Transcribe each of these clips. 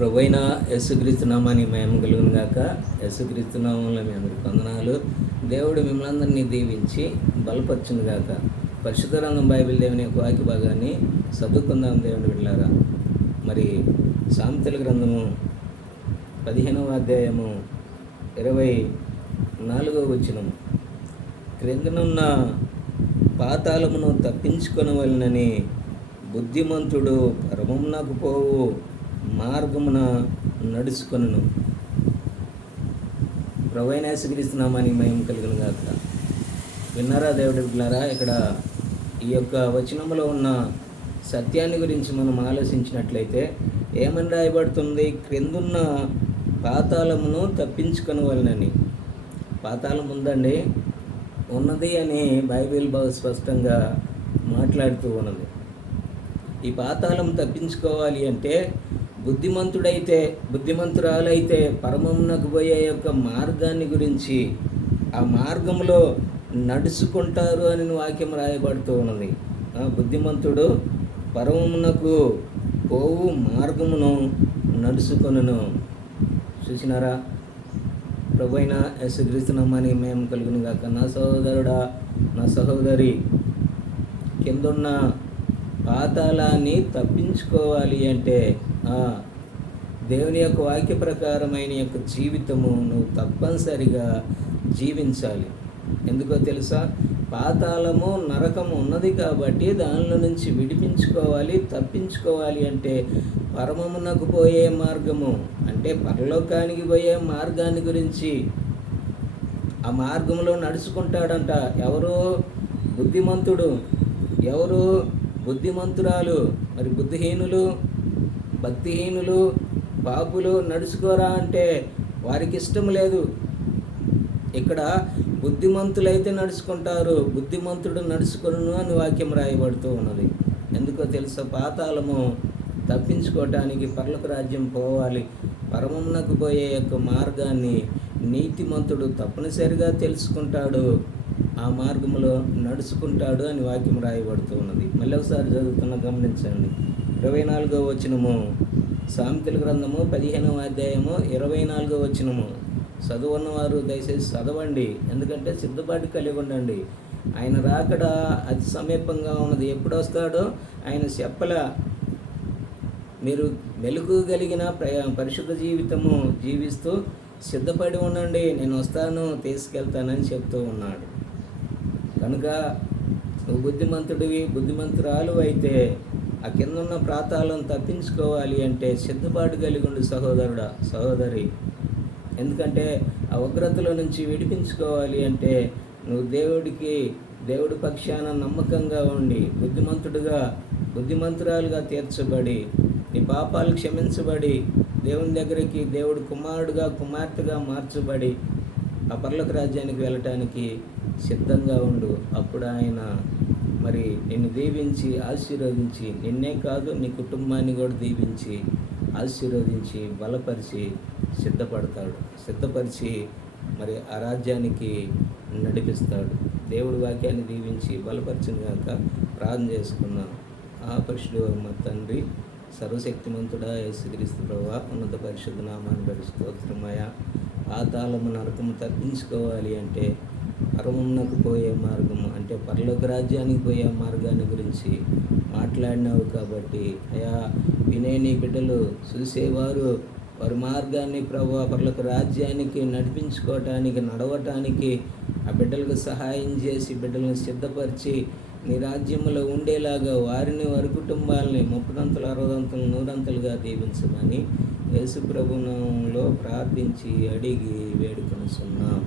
ప్రభువైన యేసుక్రీస్తు నామానికి మహిమ కలుగును గాక. యేసుక్రీస్తు నామంలో మీ అందరికి వందనాలు. దేవుడు మిమ్మల్ని అందరినీ దీవించి బలపరచును గాక. పరిశుద్ధ గ్రంథం బైబిల్ దేవుని యొక్క వాక్య భాగాన్ని చదువుకుందాం దేవుని బిడ్డలారా. మరి సామెతల గ్రంథము 15వ అధ్యాయము 24వ వచనము, క్రిందనున్న పాతాళమును తప్పించుకొనవలెనని బుద్ధిమంతుడు పరమమునకు పోవు మార్గమున నడుచుకొనును. ప్రభువైన యేసుక్రీస్తు నామానికి మహిమ కలుగును గాక. విన్నారా దేవుడి బిడ్డలారా? ఇక్కడ ఈ యొక్క వచనంలో ఉన్న సత్యాన్ని గురించి మనం ఆలోచించినట్లయితే ఏమని రాయబడుతుంది? క్రిందున్న పాతాళమును తప్పించుకొనవలెనని. పాతాళం ఉందండి, ఉన్నది అని బైబిల్ బాగా స్పష్టంగా మాట్లాడుతూ ఉన్నది. ఈ పాతాళం తప్పించుకోవాలి అంటే బుద్ధిమంతురాలైతే పరమమునకు పోయే యొక్క మార్గాన్ని గురించి, ఆ మార్గంలో నడుచుకుంటారు అని వాక్యం రాయబడుతూ ఉన్నది. బుద్ధిమంతుడు పరమమునకు పోవు మార్గమును నడుచుకొనును. చూసినారా? ప్రభువైన యేసుక్రీస్తు నామానికి మహిమ కలుగును గాక. నా సహోదరుడా, నా సహోదరి, కిందున్న పాతాళాన్ని తప్పించుకోవాలి అంటే దేవుని యొక్క వాక్య ప్రకారమైన యొక్క జీవితము నువ్వు తప్పనిసరిగా జీవించాలి. ఎందుకో తెలుసా? పాతాళము, నరకము ఉన్నది కాబట్టి దానిలో నుంచి విడిపించుకోవాలి, తప్పించుకోవాలి అంటే పరమమునకు పోయే మార్గము అంటే పరలోకానికి పోయే మార్గాన్ని గురించి, ఆ మార్గంలో నడుచుకుంటాడంట. ఎవరు? బుద్ధిమంతుడు. ఎవరు? బుద్ధిమంతురాలు. మరి బుద్ధిహీనులు, భక్తిహీనులు, పాపులు నడుచుకోరా అంటే వారికి ఇష్టం లేదు. ఇక్కడ బుద్ధిమంతులైతే నడుచుకుంటారు, బుద్ధిమంతుడు నడుచుకొనును అని వాక్యం రాయబడుతూ ఉన్నది. ఎందుకో తెలుసా? పాతాళము తప్పించుకోవటానికి పరలోక రాజ్యం పోవాలి, పరమమునకు పోయే యొక్క మార్గాన్ని నీతిమంతుడు తప్పనిసరిగా తెలుసుకుంటాడు, ఆ మార్గంలో నడుచుకుంటాడు అని వాక్యం రాయబడుతూ ఉన్నది. మళ్ళీ ఒకసారి చదువుతున్న గమనించండి. 24వ వచనము, సామెతల గ్రంథము 15వ అధ్యాయము 24వ వచనము. చదువున్నవారు దయచేసి చదవండి, ఎందుకంటే సిద్ధపాటు కలిగి ఉండండి. ఆయన రాకడ అతి సమీపంగా ఉన్నది. ఎప్పుడు వస్తాడో ఆయన చెప్పలా. మీరు మెలుగుగలిగిన పరిశుద్ధ జీవితము జీవిస్తూ సిద్ధపడి ఉండండి, నేను వస్తాను, తీసుకెళ్తానని చెప్తూ ఉన్నాడు. కనుక నువ్వు బుద్ధిమంతుడివి, బుద్ధిమంతురాలు అయితే ఆ కింద ఉన్న ప్రాతాలను తప్పించుకోవాలి అంటే సిద్ధపాటు కలిగి ఉండు సహోదరుడా, సహోదరి. ఎందుకంటే ఆ ఉగ్రతలో నుంచి విడిపించుకోవాలి అంటే నువ్వు దేవుడి పక్షాన నమ్మకంగా ఉండి బుద్ధిమంతురాలుగా తీర్చబడి, నీ పాపాలు క్షమించబడి, దేవుని దగ్గరికి దేవుడు కుమారుడుగా, కుమార్తెగా మార్చబడి ఆ పరలోక రాజ్యానికి వెళ్ళటానికి సిద్ధంగా ఉండు. అప్పుడు ఆయన మరి నిన్ను దీవించి ఆశీర్వదించి, నిన్నే కాదు నీ కుటుంబాన్ని కూడా దీవించి ఆశీర్వదించి బలపరిచి సిద్ధపరిచి మరి ఆ రాజ్యానికి నడిపిస్తాడు. దేవుడి వాక్యాన్ని దీవించి బలపరిచిన గాక. ప్రార్థన చేసుకున్నాను. ఆ పరిశుద్ధ మా తండ్రి, సర్వశక్తిమంతుడా యేసుక్రీస్తు ప్రభువా, ఉన్నత పరిశుద్ధ నామాన్ని బట్టి స్తోత్రమయ్యా. పాతాళము, నరకము తప్పించుకోవాలి అంటే పరమమునకు పోయే మార్గము అంటే పరలోక రాజ్యానికి పోయే మార్గాన్ని గురించి మాట్లాడినావు కాబట్టి అయా, వినే నీ బిడ్డలు, చూసేవారు వారి మార్గాన్ని ప్రభువా పరలోక రాజ్యానికి నడవటానికి ఆ బిడ్డలకు సహాయం చేసి, బిడ్డలను సిద్ధపరిచి నీ రాజ్యంలో ఉండేలాగా వారిని, వారి కుటుంబాలని 30 60 100 దీవించమని యేసు ప్రభువులో ప్రార్థించి అడిగి వేడుకొనుచున్నాం.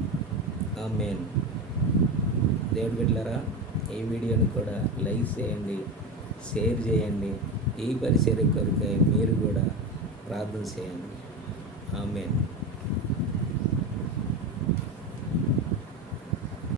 ఆమేన్. దేవుడి బిడ్డలారా, ఈ వీడియోని కూడా లైక్ చేయండి, షేర్ చేయండి. ఈ పరిచర్య కొరకై మీరు కూడా ప్రార్థన చేయండి. ఆమేన్.